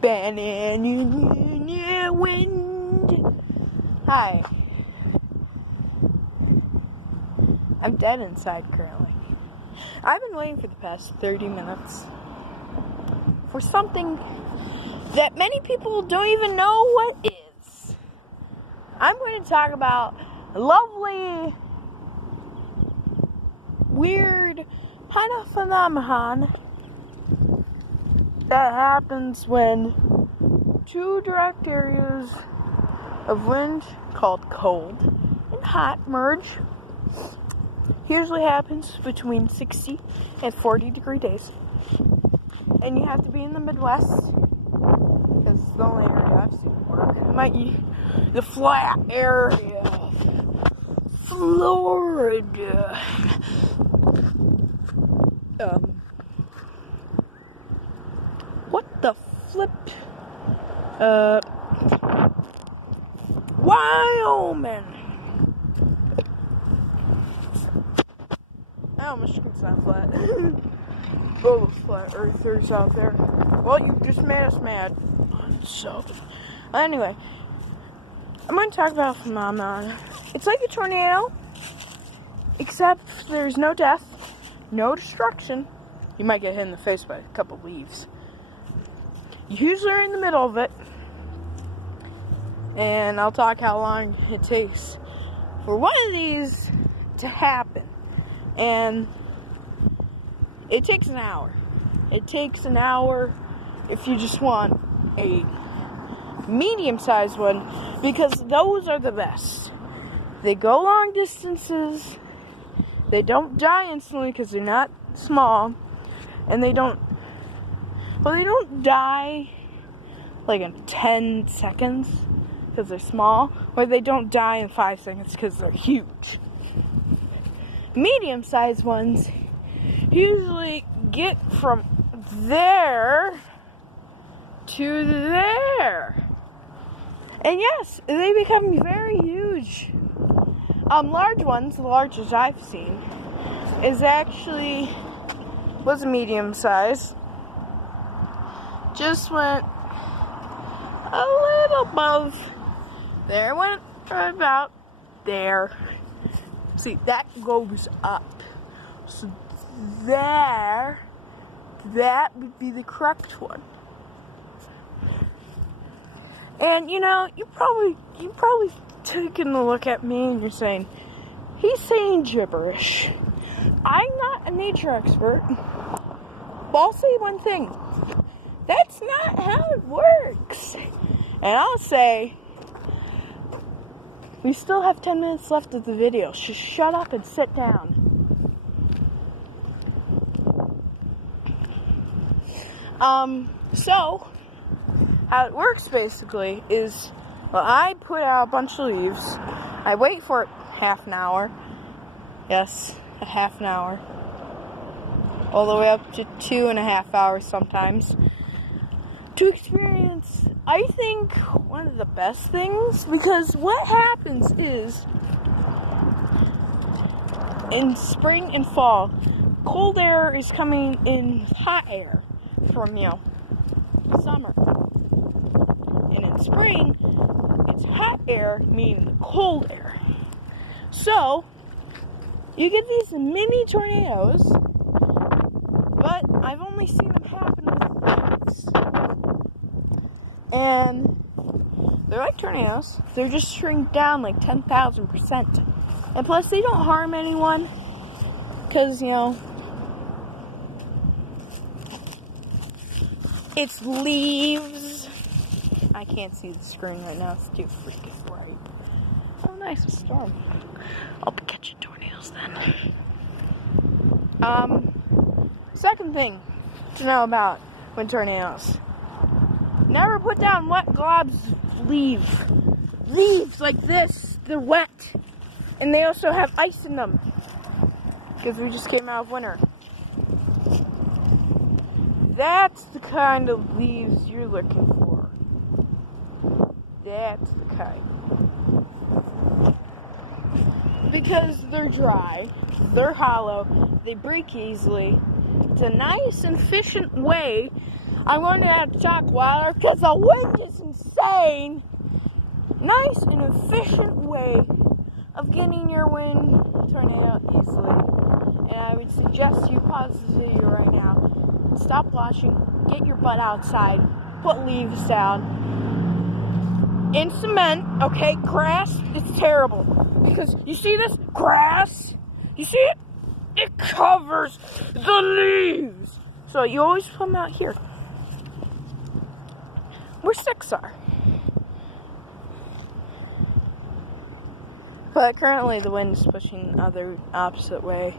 Banana wind. Hi. I'm dead inside currently. I've been waiting for the past 30 minutes for something that many people don't even know what is. I'm going to talk about a lovely, weird kind of phenomenon that happens when two direct areas of wind called cold and hot merge. Usually happens between 60 and 40 degree days. And you have to be in the Midwest, because it's the only area I've seen work. It might be the flat area of Florida. What the flip? Wyoming. Oh, Michigan's not flat. Oh, flat earthers out there. Well, you just made us mad. So, anyway, I'm going to talk about a phenomenon. It's like a tornado, except there's no death, no destruction. You might get hit in the face by a couple leaves. You usually are in the middle of it, and I'll talk how long it takes for one of these to happen. And it takes an hour. It takes an hour if you just want a medium-sized one, because those are the best. They go long distances. They don't die instantly because they're not small. And they don't die like in 10 seconds because they're small, or they don't die in 5 seconds because they're huge. Medium-sized ones usually get from there to there. And yes, they become very huge. Large ones, the largest I've seen, was medium size. Just went a little above there, went about there. See, that goes up. So there, that would be the correct one. And you probably taking a look at me and you're saying, he's saying gibberish. I'm not a nature expert, but I'll say one thing. That's not how it works. And I'll say, we still have 10 minutes left of the video. Just shut up and sit down. So, how it works basically is, I put out a bunch of leaves. I wait for it half an hour. Yes, a half an hour. All the way up to 2.5 hours sometimes. To experience, I think, one of the best things, because what happens is, in spring and fall, cold air is coming in hot air from, summer. And in spring, it's hot air, meaning the cold air. So, you get these mini tornadoes, but I've only seen them happen with leaves. And they're like tornadoes. They're just shrink down like 10,000%. And plus, they don't harm anyone. Because, it's leaves. I can't see the screen right now. It's too freaking bright. Oh, nice, a storm. I'll be catching tornadoes then. Second thing to know about wind tornadoes. Never put down wet globs of leaves like this. They're wet. And they also have ice in them. Because we just came out of winter. That's the kind of leaves you're looking for. That's the kind. Because they're dry, they're hollow, they break easily. It's a nice and efficient way I'm going to have to talk louder because the wind is insane. Nice and efficient way of getting your wind tornado easily. And I would suggest you pause this video right now, stop watching, get your butt outside, put leaves down. In cement, okay, grass, it's terrible. Because you see this grass? You see it? It covers the leaves. So you always put them out here, where sticks are. But currently the wind is pushing the other opposite way.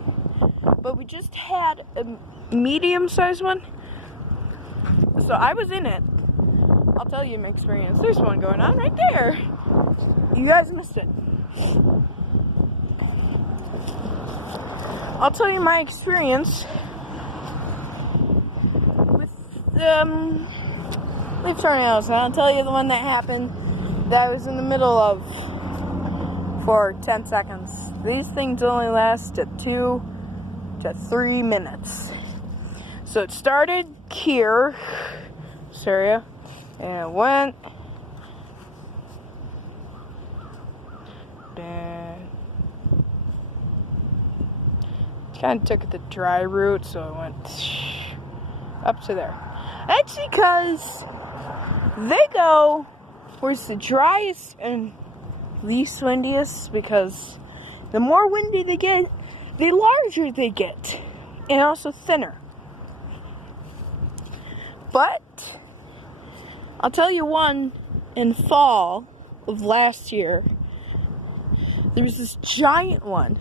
But we just had a medium-sized one. So I was in it. I'll tell you my experience. There's one going on right there. You guys missed it. I'll tell you my experience with leaf tornadoes. And I'll tell you the one that happened that I was in the middle of for 10 seconds. These things only lasted 2 to 3 minutes. So it started here, Syria, and it went down. Kind of took the dry route, so it went up to there. That's because they go where it's the driest and least windiest, because the more windy they get, the larger they get, and also thinner. But I'll tell you one, in fall of last year, there was this giant one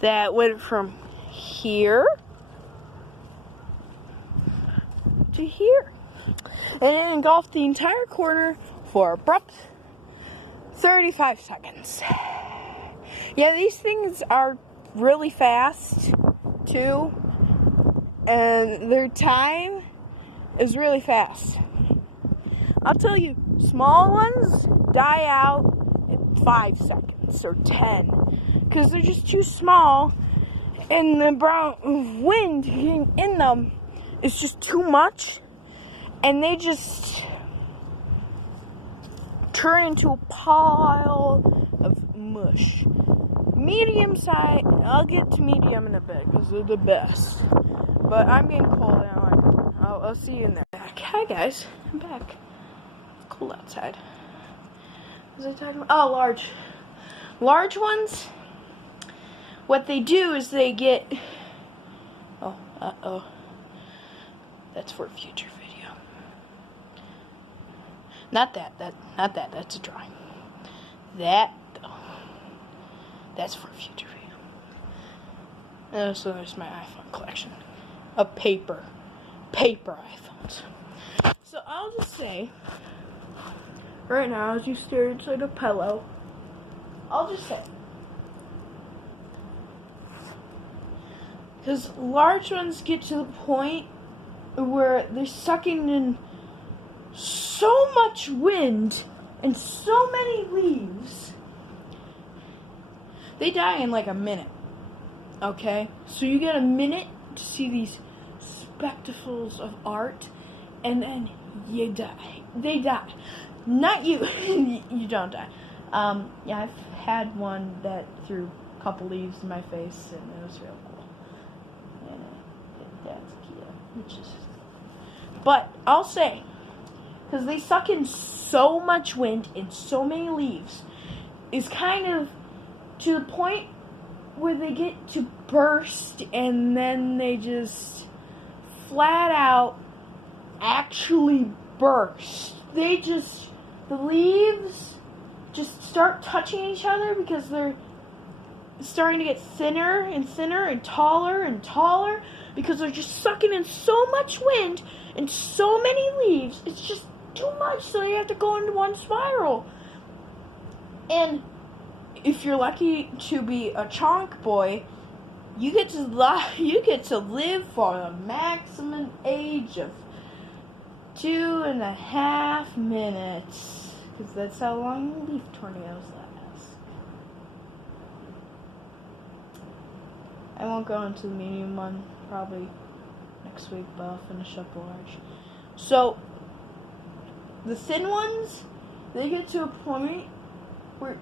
that went from here to here, and it engulfed the entire corner for abrupt 35 seconds. Yeah, these things are really fast too, and their time is really fast. I'll tell you, small ones die out in 5 seconds or 10 because they're just too small, and the wind in them is just too much, and they just turn into a pile of mush. Medium size, I'll get to medium in a bit because they're the best. But I'm getting cold, and I'll see you in there. Hi guys, I'm back. It's cold outside. What was I talking about? Oh, large. Large ones, what they do is they get, that's for a future video. Not that, that's a drawing. That, though, that's for a future video. So there's my iPhone collection of paper iPhones. So I'll just say, right now, as you stare inside a pillow, I'll just say, because large ones get to the point where they're sucking in so much wind and so many leaves, they die in like a minute. Okay? So you get a minute to see these spectacles of art, and then you die. They die. Not you. You don't die. Yeah, I've had one that threw a couple leaves in my face, and it was real cool. And that's Kia, which is. But I'll say, because they suck in so much wind and so many leaves, is kind of to the point where they get to burst, and then they just flat out actually burst. The leaves just start touching each other because they're starting to get thinner and thinner and taller because they're just sucking in so much wind and so many leaves. It's just too much, so you have to go into one spiral. And if you're lucky to be a chonk boy, you get to live for the maximum age of 2.5 minutes, because that's how long leaf tornadoes last. I won't go into the medium one, probably next week, but I'll finish up large. So, the thin ones, they get to a point where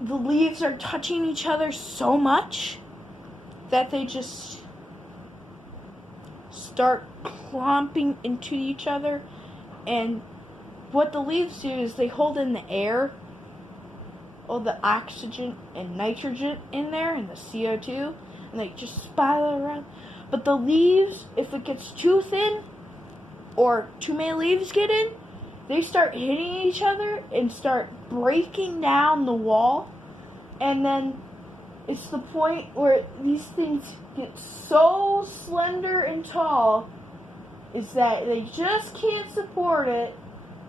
the leaves are touching each other so much that they just start clumping into each other. And what the leaves do is they hold in the air, all the oxygen and nitrogen in there, and the CO2, and they just spiral around. But the leaves, if it gets too thin, or too many leaves get in, they start hitting each other and start breaking down the wall. And then it's the point where these things get so slender and tall is that they just can't support it,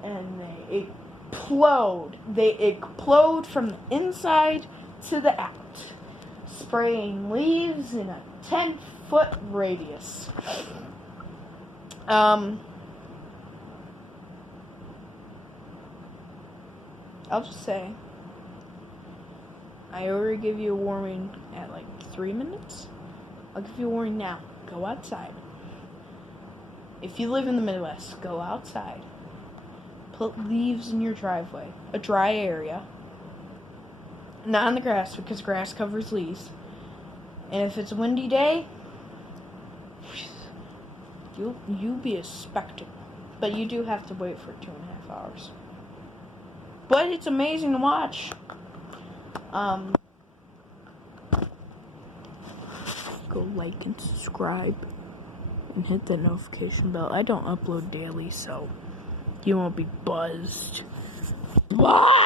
and they explode. They explode from the inside to the out, spraying leaves in a 10-foot radius. I'll just say, I already give you a warning at like 3 minutes. I'll give you a warning now. Go outside. If you live in the Midwest, go outside. Put leaves in your driveway. A dry area. Not on the grass, because grass covers leaves. And if it's a windy day, you'll be a spectacle. But you do have to wait for 2.5 hours. But it's amazing to watch. Go like and subscribe and hit the notification bell. I don't upload daily, so you won't be buzzed. Bye!